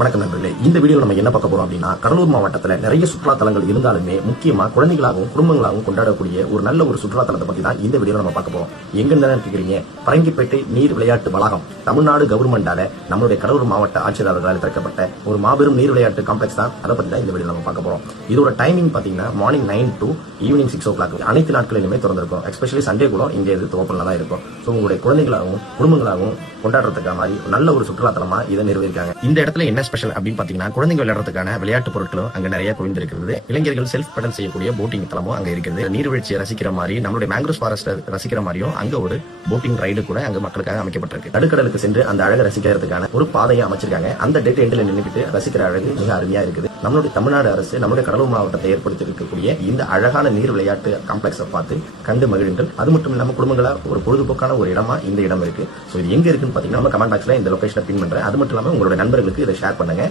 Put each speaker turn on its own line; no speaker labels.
வணக்கம் நண்பர்களே. இந்த வீடியோ நம்ம என்ன பார்க்க போறோம் அப்படின்னா கடலூர் மாவட்டத்தில் நிறைய சுற்றுலா தலங்கள் இருந்தாலுமே முக்கியமா குழந்தைகளாகவும் குடும்பங்களாகவும் கொண்டாடக்கூடிய ஒரு நல்ல ஒரு சுற்றுலா தலத்தை பத்தி தான் இந்த வீடியோ நம்ம பார்க்க போறோம். எங்க கேட்குறீங்க பரங்கிப்பேட்டை நீர் விளையாட்டு வளாகம். தமிழ்நாடு கவர்மெண்டால நம்மளுடைய கடலூர் மாவட்ட ஆட்சியாளர்களால் திறக்கப்பட்ட ஒரு மாபெரும் நீர் விளையாட்டு காம்ப்ளெக்ஸ் தான். அதை பத்தி தான் இந்த வீடியோ நம்ம பார்க்க போறோம். இதோட டைமிங் பாத்தீங்கன்னா morning nine to evening six o'clock அனைத்து நாட்களிலுமே திறந்திருக்கும். எஸ்பெஷலி சண்டே கூட இங்கே இது ஓப்பன்ல தான் இருக்கும். ஸோ உங்களுடைய குழந்தைகளாகவும் குடும்பங்களாகவும் கொண்டாடுறதுக்காக மாதிரி நல்ல ஒரு சுற்றுலா தலமா இதை நிறுவிருக்காங்க இந்த இடத்துல என்ன ஸ்பெஷல் அப்படின்னு பாத்தீங்கன்னா குழந்தைங்க விளையாடுறதுக்கான விளையாட்டு பொருட்களும் அங்க நிறைய குவிந்திருக்கிறது. இளைஞர்கள் செல்ஃப் பெடல் செய்யக்கூடிய போட்டிங் தலமும் அங்க இருக்குது. நீர்வீழ்ச்சியை ரசிக்கிற மாதிரி நம்மளுடைய மேங்க்ரோஸ் ஃபாரஸ்ட் ரசிக்கிற மாதிரியும் அங்க ஒரு போட்டிங் ரைடு கூட அங்க மக்களுக்காக அமைக்கப்பட்டிருக்கு. நடுக்கடலுக்கு சென்று அந்த அழகை ரசிக்கிறதுக்கான ஒரு பாதையை அமைச்சிருக்காங்க. அந்த டேட் எண்டில் நின்றுக்கிட்டு ரசிக்கிற அழகு மிக அருமையா இருக்குது. நம்மளுடைய தமிழ்நாடு அரசு நம்மளுடைய கடலூர் மாவட்டத்தை ஏற்படுத்தி இருக்கக்கூடிய இந்த அழகான நீர் விளையாட்டு காம்ப்ளெக்ஸை பார்த்து கண்டு மகிழுங்கள். அது மட்டும் இல்லாமல் குடும்பங்களா ஒரு பொழுதுபோக்கான ஒரு இடமா இந்த இடம் இருக்கு. ஸோ இது எங்க இருக்குன்னு பாத்தீங்கன்னா நம்ம கமெண்ட் பாக்ஸ்ல இந்த லொகேஷனை பின் பண்றேன். அது மட்டும் இல்லாமல் உங்களோட நண்பர்களுக்கு இதை ஷேர் பண்ணுங்க.